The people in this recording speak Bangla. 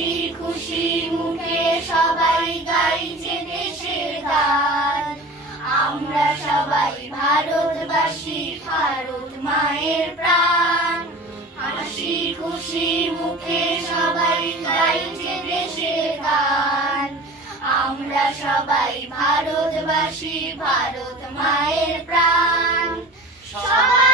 হাসি খুশি মুখে সবাই গাইছে দেশের গান। আমরা সবাই ভারতবাসী, ভারত মায়ের প্রাণ। হাসি খুশি মুখে সবাই গাইছে দেশের গান। আমরা সবাই ভারতবাসী, ভারত মায়ের প্রাণ। সবাই